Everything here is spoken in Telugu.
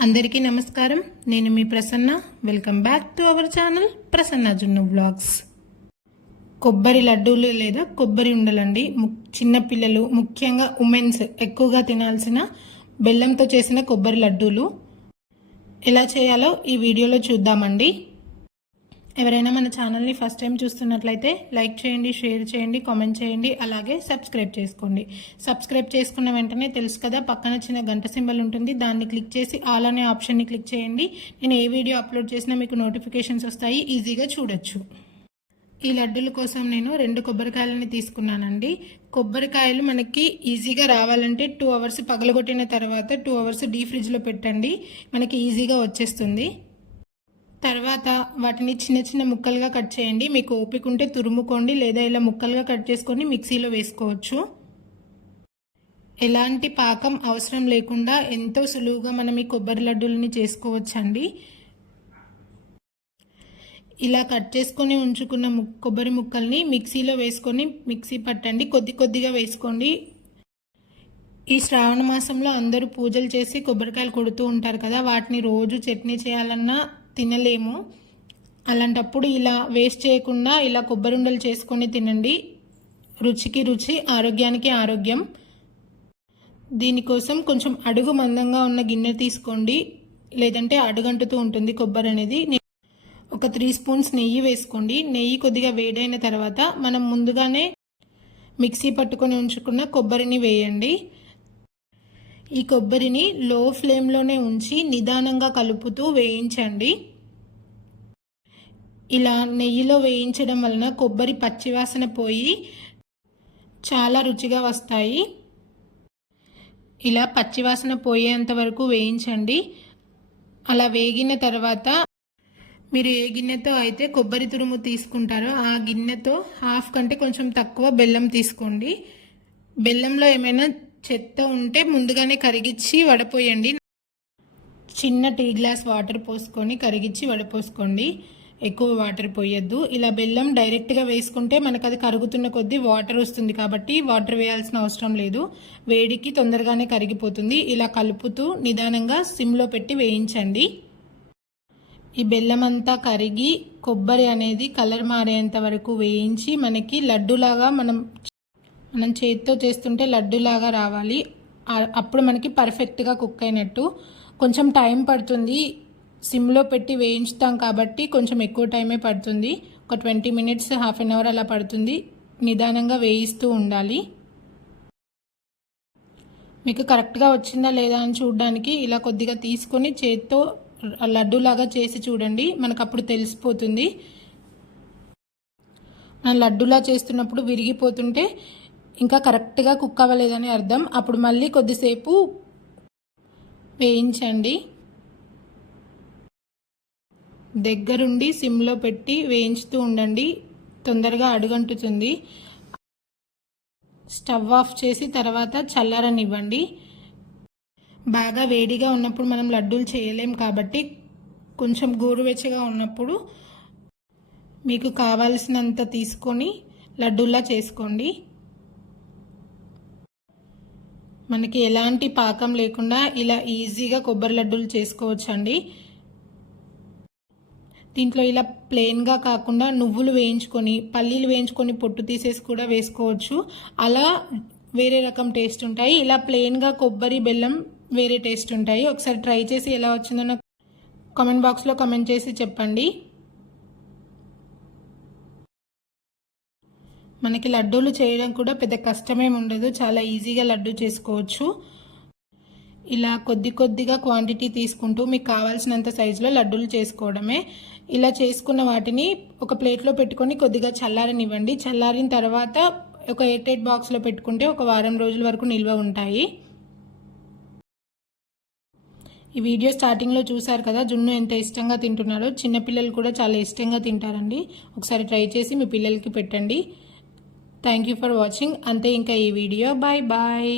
అందరికీ నమస్కారం. నేను మీ Prasanna. Welcome back to our channel Prasanna Junnu blogs కొబ్బరి లడ్డూలు లేదా కొబ్బరి ఉండలండి. ము- ముఖ్యంగా ఉమెన్స్ ఎక్కువగా తినాల్సిన బెల్లంతో చేసిన కొబ్బరి లడ్డూలు. ఎలా చేయాలో ఈ వీడియోలో చూద్దామండి. ఎవరైనా మన ఛానల్ని ఫస్ట్ టైం చూస్తున్నట్లయితే లైక్ చేయండి షేర్ చేయండి కామెంట్ చేయండి అలాగే సబ్స్క్రైబ్ చేసుకోండి. సబ్స్క్రైబ్ చేసుకున్న వెంటనే తెలుసు కదా పక్కన చిన్న గంట సింబల్ ఉంటుంది. దాన్ని క్లిక్ చేసి ఆల్ అనే ఆప్షన్ని క్లిక్ చేయండి. నేను ఏ వీడియో అప్లోడ్ చేసినా మీకు నోటిఫికేషన్స్ వస్తాయి. ఈజీగా చూడొచ్చు. ఈ లడ్డూల కోసం నేను రెండు కొబ్బరికాయలని తీసుకున్నానండి. కొబ్బరికాయలు మనకి ఈజీగా రావాలంటే టూ అవర్స్ పగలగొట్టిన తర్వాత టూ అవర్స్ డీ ఫ్రిడ్జ్లో పెట్టండి. మనకి ఈజీగా వచ్చేస్తుంది. తర్వాత వాటిని చిన్న చిన్న ముక్కలుగా కట్ చేయండి. మీకు ఓపిక ఉంటే తురుముకోండి లేదా ఇలా ముక్కలుగా కట్ చేసుకొని మిక్సీలో వేసుకోవచ్చు. ఎలాంటి పాకం అవసరం లేకుండా ఎంతో సులువుగా మనం ఈ కొబ్బరి లడ్డూలని చేసుకోవచ్చండి. ఇలా కట్ చేసుకొని ఉంచుకున్న కొబ్బరి ముక్కల్ని మిక్సీలో వేసుకొని మిక్సీ పట్టండి. కొద్ది కొద్దిగా వేసుకోండి. ఈ శ్రావణ మాసంలో అందరూ పూజలు చేసి కొబ్బరికాయలు కొడుతూ ఉంటారు కదా వాటిని రోజు చట్నీ చేయాలన్నా తినలేము. అలాంటప్పుడు ఇలా వేస్ట్ చేయకుండా ఇలా కొబ్బరి ఉండలు చేసుకొని తినండి. రుచికి రుచి ఆరోగ్యానికి ఆరోగ్యం. దీనికోసం కొంచెం అడుగు మందంగా ఉన్న గిన్నె తీసుకోండి. లేదంటే అడుగంటుతూ ఉంటుంది కొబ్బరి అనేది. ఒక త్రీ స్పూన్స్ నెయ్యి వేసుకోండి. నెయ్యి కొద్దిగా వేడైన తర్వాత మనం ముందుగానే మిక్సీ పట్టుకొని ఉంచుకున్న కొబ్బరిని వేయండి. ఈ కొబ్బరిని లో ఫ్లేమ్లోనే ఉంచి నిదానంగా కలుపుతూ వేయించండి. ఇలా నెయ్యిలో వేయించడం వలన కొబ్బరి పచ్చివాసన పోయి చాలా రుచిగా వస్తాయి. ఇలా పచ్చివాసన పోయేంత వరకు వేయించండి. అలా వేగిన తర్వాత మీరు ఏ గిన్నెతో అయితే కొబ్బరి తురుము తీసుకుంటారో ఆ గిన్నెతో హాఫ్ కంటే కొంచెం తక్కువ బెల్లం తీసుకోండి. బెల్లంలో ఏమైనా చెత్త ఉంటే ముందుగానే కరిగించి వడపోయండి. చిన్న టీ గ్లాస్ వాటర్ పోసుకొని కరిగించి వడపోసుకోండి. ఎక్కువ వాటర్ పోయొద్దు. ఇలా బెల్లం డైరెక్ట్గా వేసుకుంటే మనకు అది కరుగుతున్న కొద్దీ వాటర్ వస్తుంది కాబట్టి వాటర్ వేయాల్సిన అవసరం లేదు. వేడికి తొందరగానే కరిగిపోతుంది. ఇలా కలుపుతూ నిదానంగా సిమ్లో పెట్టి వేయించండి. ఈ బెల్లం అంతా కరిగి కొబ్బరి అనేది కలర్ మారేంత వరకు వేయించి మనకి లడ్డులాగా మనం మనం చేతితో చేస్తుంటే లడ్డులాగా రావాలి. అప్పుడు మనకి పర్ఫెక్ట్గా కుక్ అయినట్టు. కొంచెం టైం పడుతుంది. సిమ్లో పెట్టి వేయించుతాం కాబట్టి కొంచెం ఎక్కువ టైమే పడుతుంది. ఒక twenty minutes half an hour అలా పడుతుంది. నిదానంగా వేయిస్తూ ఉండాలి. మీకు కరెక్ట్గా వచ్చిందా లేదా అని చూడడానికి ఇలా కొద్దిగా తీసుకొని చేత్తో లడ్డూలాగా చేసి చూడండి. మనకు అప్పుడు తెలిసిపోతుంది. మనం లడ్డూలా చేస్తున్నప్పుడు విరిగిపోతుంటే ఇంకా కరెక్ట్గా కుక్ అవ్వలేదని అర్థం. అప్పుడు మళ్ళీ కొద్దిసేపు వేయించండి. దగ్గరుండి సిమ్లో పెట్టి వేయించుతూ ఉండండి. తొందరగా అడుగంటుతుంది. స్టవ్ ఆఫ్ చేసి తర్వాత చల్లారనివ్వండి. బాగా వేడిగా ఉన్నప్పుడు మనం లడ్డూలు చేయలేం కాబట్టి కొంచెం గోరువెచ్చగా ఉన్నప్పుడు మీకు కావాల్సినంత తీసుకొని లడ్డూలా చేసుకోండి. మనకి ఎలాంటి పాకం లేకుండా ఇలా ఈజీగా కొబ్బరి లడ్డూలు చేసుకోవచ్చండి. దీంట్లో ఇలా ప్లెయిన్గా కాకుండా నువ్వులు వేయించుకొని పల్లీలు వేయించుకొని పొట్టు తీసేసి కూడా వేసుకోవచ్చు. అలా వేరే రకం టేస్ట్ ఉంటాయి. ఇలా ప్లెయిన్గా కొబ్బరి బెల్లం వేరే టేస్ట్ ఉంటాయి. ఒకసారి ట్రై చేసి ఎలా వచ్చిందో నాకు కామెంట్ బాక్స్లో కామెంట్ చేసి చెప్పండి. మనకి లడ్డూలు చేయడం కూడా పెద్ద కష్టమేం ఉండదు. చాలా ఈజీగా లడ్డు చేసుకోవచ్చు. ఇలా కొద్ది కొద్దిగా క్వాంటిటీ తీసుకుంటూ మీకు కావాల్సినంత సైజులో లడ్డూలు చేసుకోవడమే. ఇలా చేసుకున్న వాటిని ఒక ప్లేట్లో పెట్టుకొని కొద్దిగా చల్లారనివ్వండి. చల్లారిన తర్వాత ఒక ఎయిట్ ఎయిట్ బాక్స్లో పెట్టుకుంటే ఒక వారం రోజుల వరకు నిల్వ ఉంటాయి. ఈ వీడియో స్టార్టింగ్లో చూసారు కదా జున్ను ఎంత ఇష్టంగా తింటున్నారో. చిన్నపిల్లలు కూడా చాలా ఇష్టంగా తింటారండి. ఒకసారి ట్రై చేసి మీ పిల్లలకి పెట్టండి. థ్యాంక్ యూ ఫర్ వాచింగ్ అంతే ఇంకా ఈ వీడియో. Bye bye